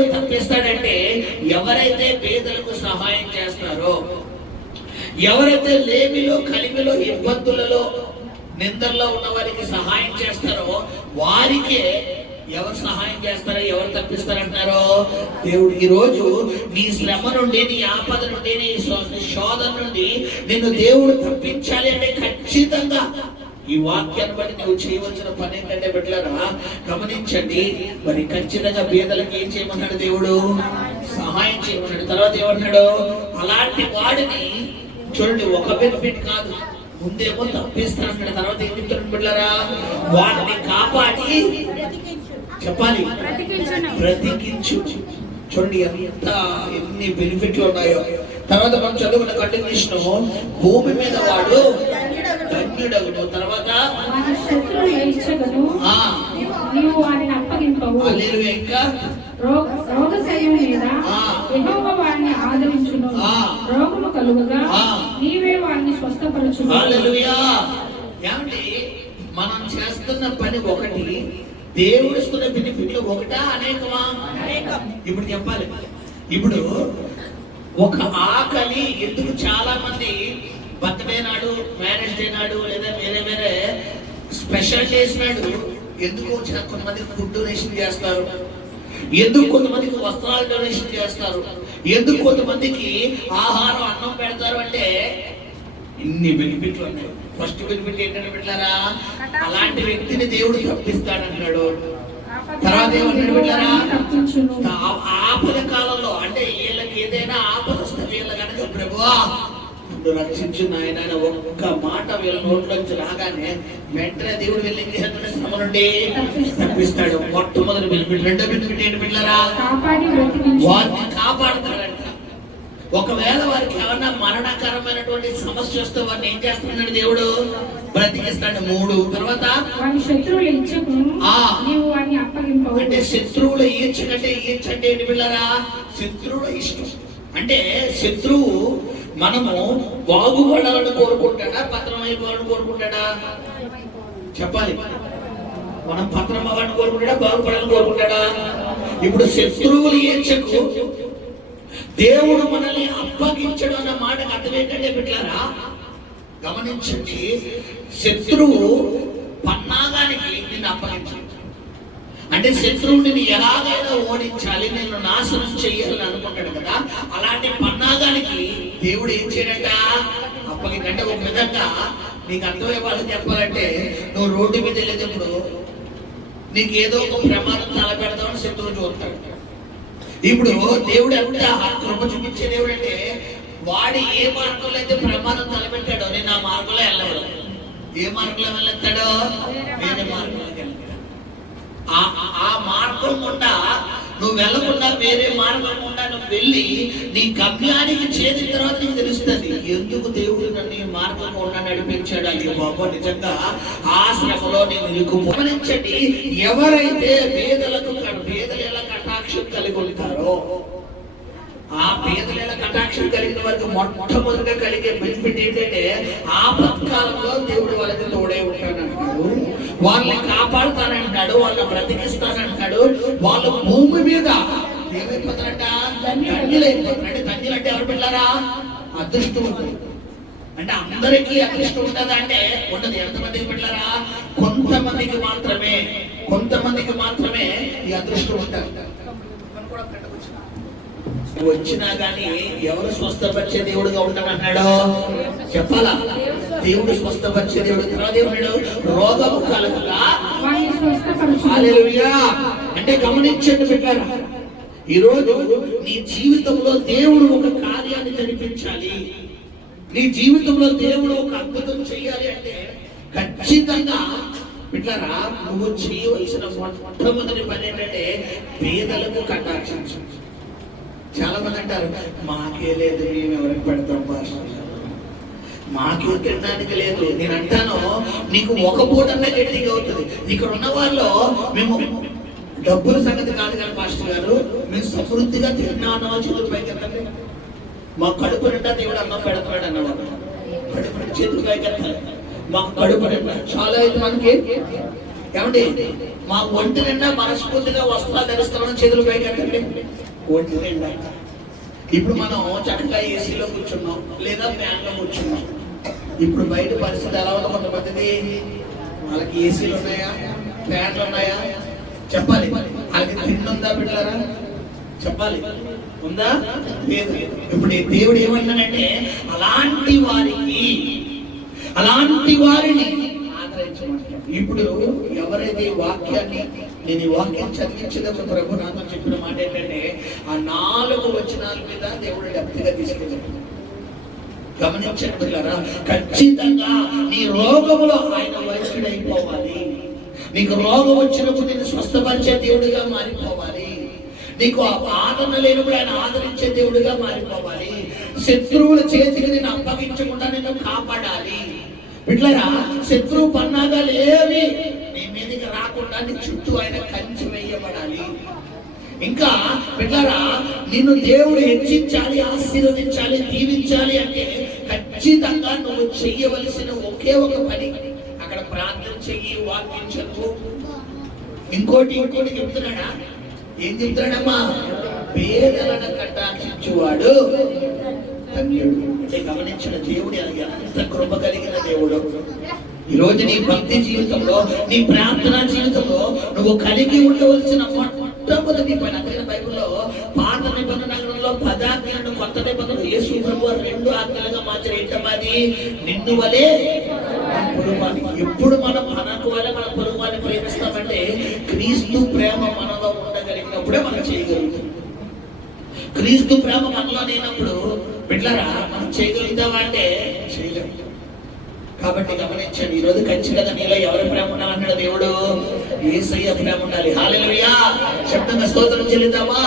దేవుడు తప్పిస్తాడంటే ఎవరైతే పేదలకు సహాయం చేస్తారో, ఎవరైతే లేమిలో కలిమిలో ఇబ్బందులలో నిందల్లో ఉన్న వారికి సహాయం చేస్తారో వారికే ఎవరు సహాయం చేస్తారో, ఎవరు తప్పిస్తారంటున్నారో దేవుడు. ఈ రోజు నీ శ్రమ నుండి, నీ ఆపద నుండి, నీ శోధన నుండి నిన్ను దేవుడు తప్పించాలి అంటే ఖచ్చితంగా ఈ వాక్యాన్ని బట్టి నువ్వు చేయవలసిన పని ఏంటంటే బిడ్డలారా గమనించండి. మరి ఖచ్చితంగా పేదలకు ఏం చేయమన్నాడు దేవుడు? సహాయం చేయమన్నాడు. తర్వాత ఏమన్నాడు? అలాంటి వాడిని చూడండి, ఒక బెనిఫిట్ కాదు, ముందేమో తప్పిస్తాడు, తర్వాత ఏం చెప్తాడు బిడ్డలారా? వాడిని కాపాడి చెప్పాలి, బ్రతికించు. చూడండి ఎన్ని బెనిఫిట్లు ఉన్నాయో. తర్వాత మనం చదువుకున్న కంటిన్యూషన్, భూమి మీద వాడు ధన్యుడగును. తర్వాత ఇంకా రోగశయం మీద యెహోవా వారిని ఆదరించును, రోగము కలుగగా నీవే వారిని స్వస్థపరచును. హల్లెలూయా. ఏమండి, మనం చేస్తున్న పని ఒకటి, దేవుడు ఇస్తున్న బెనిఫిట్లు ఒకటా అనేకమా? ఇప్పుడు చెప్పాలి. ఇప్పుడు ఒక ఆకలి ఎందుకు చాలా మంది బర్త్డే నాడు, మ్యారేజ్ డే నాడు, లేదా వేరే వేరే స్పెషల్ డేస్ నాడు ఎందుకు కొంతమందికి ఫుడ్ డొనేషన్ చేస్తారు, ఎందుకు కొంతమందికి వస్త్రాలు డొనేషన్ చేస్తారు, ఎందుకు కొంతమందికి ఆహారం అన్నం పెడతారు అంటే ఇన్ని బెనిఫిట్లు ఉన్నాయి. ఫస్ట్ బెనిఫిట్ ఏంటంటే బిడ్డలారా, అలాంటి వ్యక్తిని దేవుడు తప్పిస్తాడంటున్నాడు. తర్వాత ఏమన్నాడు బిడ్డలారా? ఆపద కాలంలో అంటే వీళ్ళకి ఏదైనా ఆపద వస్తే వీళ్ళ కనుక ప్రభువా రక్షించు నాయన ఒక్క మాట వీళ్ళ నోట్లోంచి రాగానే వెంటనే దేవుడు వెళ్ళి శ్రమ నుండి తప్పిస్తాడు. మొట్టమొదటి బెనిఫిట్. రెండో బెనిఫిట్ ఏంటి బిడ్డలారా? వారిని కాపాడుతాడంట. ఒకవేళ వారికి ఏమన్నా మరణకరమైనటువంటి సమస్య వస్తే వారిని ఏం చేస్తున్నాడు దేవుడు? బ్రతికిస్తాడు. 3. తర్వాత అంటే శత్రువుల ఈడ్చకంటే ఈడ్చంటే ఏంటి బిడ్డలారా? శత్రువుల ఇష్టం. అంటే శత్రువు మనము బాగుపడాలని కోరుకుంటాడా, పత్రం అయిపోవాలని కోరుకుంటాడా? చెప్పాలి. మనం పత్రం అవ్వాలని కోరుకుంటాడా, బాగుపడాలని కోరుకుంటాడా? ఇప్పుడు శత్రువులు ఈడ్చకు దేవుడు మనల్ని అప్పగించడం అన్న మాటకు అర్థం ఏంటంటే బిడ్డలారా గమనించండి, శత్రువు పన్నాగానికి నిన్ను అప్పగించాలి. అంటే శత్రువుని ఎలాగైనా ఓడించాలి, నేను నాశనం చెయ్యాలని అనుకుంటాడు కదా, అలాంటి పన్నాగానికి దేవుడు ఏం చేయడంట? అప్పగించంటే ఒక విధంగా నీకు అర్థమయ్యే వాళ్ళకి చెప్పాలంటే, నువ్వు రోడ్డు మీద వెళ్ళేటప్పుడు నీకు ఏదో ఒక ప్రమాదం తలపెడతామని శత్రువు చూస్తాడు. ఇప్పుడు దేవుడు ఎంత కృప చూపించే దేవుడు అంటే, వాడు ఏ మార్గంలో అయితే ప్రమాదం తలపెట్టాడో నేను ఆ మార్గంలో వెళ్ళవడం. ఏ మార్గంలో వెళ్ళెత్తాడో? వేరే మార్గంలోకి వెళ్తాడు. ఆ మార్గం గుండా నువ్వు వెళ్ళకుండా వేరే మార్గం గుండా నువ్వు వెళ్ళి నీ గమ్యానికి చేరిన తర్వాత నీకు తెలుస్తుంది ఎందుకు దేవుడు నన్ను ఈ మార్గం గుండా నడిపించాడు. అయ్యో బాబా, నిజంగా ఆ శ్రమలో నేను గమనించండి, ఎవరైతే పేదలకు పేదల కటాక్షం కలిగి ఉంటారో, ఆ పేదల కటాక్షం కలిగిన వారికి మొట్టమొదటిగా కలిగే బెనిఫిట్ ఏంటంటే ఆపత్కాలంలో దేవుడు వాళ్ళకి తోడే ఉంటానంటాడు, వాళ్ళని కాపాడుతానంటాడు, వాళ్ళని బ్రతికిస్తానంటాడు. వాళ్ళ భూమి మీద ఏమైపోతారంట? ధన్యులైపోతారంటే. ధన్యులంటే ఎవరు పిల్లరా? అదృష్టవంతులు. అంటే అందరికీ అదృష్టం ఉంటుందా అంటే ఉండదు. ఎంతమందికి పిల్లరా? కొంతమందికి మాత్రమే, కొంతమందికి మాత్రమే ఈ అదృష్టం ఉంటుంది. వచ్చినా గానీ ఎవరు స్వస్థపరిచే దేవుడుగా ఉంటానన్నాడు? చెప్పాలా? దేవుడు స్వస్థపరిచే దేవుడు. తర్వాత ఏమన్నాడు? రోగము కలుగులా. హల్లెలూయా. అంటే గమనించండి బిడ్డలారా, ఈరోజు నీ జీవితంలో దేవుడు ఒక కార్యాన్ని జరిపించాలి, నీ జీవితంలో దేవుడు ఒక అద్భుతం చేయాలి అంటే ఖచ్చితంగా బిడ్డలారా నువ్వు చేయవలసిన మొట్టమొదటి పని ఏంటంటే పేదలకు కటాక్షించు. చాలా మంది అంటారు, మాకే లేదు, మేము ఎవరికి పెడతాం పాస్టర్, మాకే తినడానికి లేదు. నేను అంటాను, నీకు ఒక పూటన్నా గట్టిగా అవుతుంది. ఇక్కడ ఉన్న వాళ్ళు మేము డబ్బుల సంగతి కాదు కానీ పాస్టర్ గారు, మేము సమృద్ధిగా తిన్నా అన్న వాళ్ళు చేతులు పైకి ఎత్తండి. మా కడుపు నిండా దేవుడు అన్నం పెడతాడు అన్నవాడు. కడుపు చేతులు పైకి ఎత్తాలి. మాకు కడుపు నిండా చాలా అయితే మనకి ఏమండి మా ఒంటి నిండా మనస్ఫూర్తిగా వస్త్రాలు ధరిస్తామని చేతులు పైకెత్తండి. ఒంటి నిండా. ఇప్పుడు మనం చక్కగా ఏసీలో కూర్చున్నాం లేదా ఫ్యాన్లో కూర్చున్నాం. ఇప్పుడు బయట పరిస్థితి ఎలా ఉందో కొంతమందిది. వాళ్ళకి ఏసీలు ఉన్నాయా, ఫ్యాన్లు ఉన్నాయా? చెప్పాలి. వాళ్ళకి తిండుందా బిడ్డలారా? చెప్పాలి. ఉందా? లేదు. ఇప్పుడు దేవుడు ఏమన్నాడంటే అలాంటి వారిని ఆదరించమంటాడు. ఇప్పుడు ఎవరైతే ఈ వాక్యాన్ని, నేను ఈ వాక్యం చదివించేటప్పుడు ప్రభు నాతో చెప్పిన మాట ఏంటంటే ఆ 4 వచనాల మీద దేవుడు డెప్త్గా తీసుకెళ్ళాడు. గమనించండి పిల్లరా, ఖచ్చితంగా నీ రోగములో ఆయన వైద్యుడైపోవాలి. నీకు రోగం వచ్చినప్పుడు నేను స్వస్థపరిచే దేవుడిగా మారిపోవాలి. నీకు ఆదరణ లేనప్పుడు ఆయన ఆదరించే దేవుడిగా మారిపోవాలి. శత్రువుల చేతికి నేను అప్పగించకుండా నిన్ను కాపాడాలి. బిడ్డలారా, శత్రువు పన్నాగాలు ఏవి నీ మీదకి రాకుండా నీ చుట్టూ ఆయన కంచి వేయబడాలి. ఇంకా బిడ్డలారా, నిన్ను దేవుడు హెచ్చించాలి, ఆశీర్వదించాలి, దీవించాలి అంటే ఖచ్చితంగా నువ్వు చెయ్యవలసిన ఒకే ఒక పని, అక్కడ ప్రార్థన చెయ్యి, వాక్యం చదువు. ఇంకోటి చెప్తున్నాడా? ఏం చెప్తున్నాడమ్మా? పేదలను కటాక్షించువాడు ధన్యుడు. అంటే గమనించిన దేవుడు ఎంత కృప కలిగిన దేవుడు. ఈరోజు నీ భక్తి జీవితంలో, నీ ప్రార్థన జీవితంలో నువ్వు కలిగి ఉండవలసిన మొట్టమొదటి పని, అందుకని బైబిల్లో పాత నిబంధనలో 10 ఆజ్ఞలను, కొత్త నిబంధనలు యేసు ప్రభువు 2 ఆజ్ఞలుగా మార్చారు. ఏంటమ్మది? నిన్ను వలే పొరుగువాని. ఎప్పుడు మనం మనకు వలె మన పొరుగువాన్ని ప్రేమిస్తామంటే క్రీస్తు ప్రేమ మనలో ఉండగలిగినప్పుడే మనం చేయగలుగుతాం. క్రీస్తు ప్రేమ మనలో లేనప్పుడు బిడ్డలారా మనం చేయగలుగుతామా అంటే చేయలేము. కాబట్టి గమనించండి, ఈరోజు ఖచ్చితంగా నీలో ఎవరి ప్రేమ ఉండాలన్నాడు దేవుడు? యేసయ్య ప్రేమ ఉండాలి. హల్లెలూయా. శబ్దంగా స్తోత్రం చెల్లిద్దామా?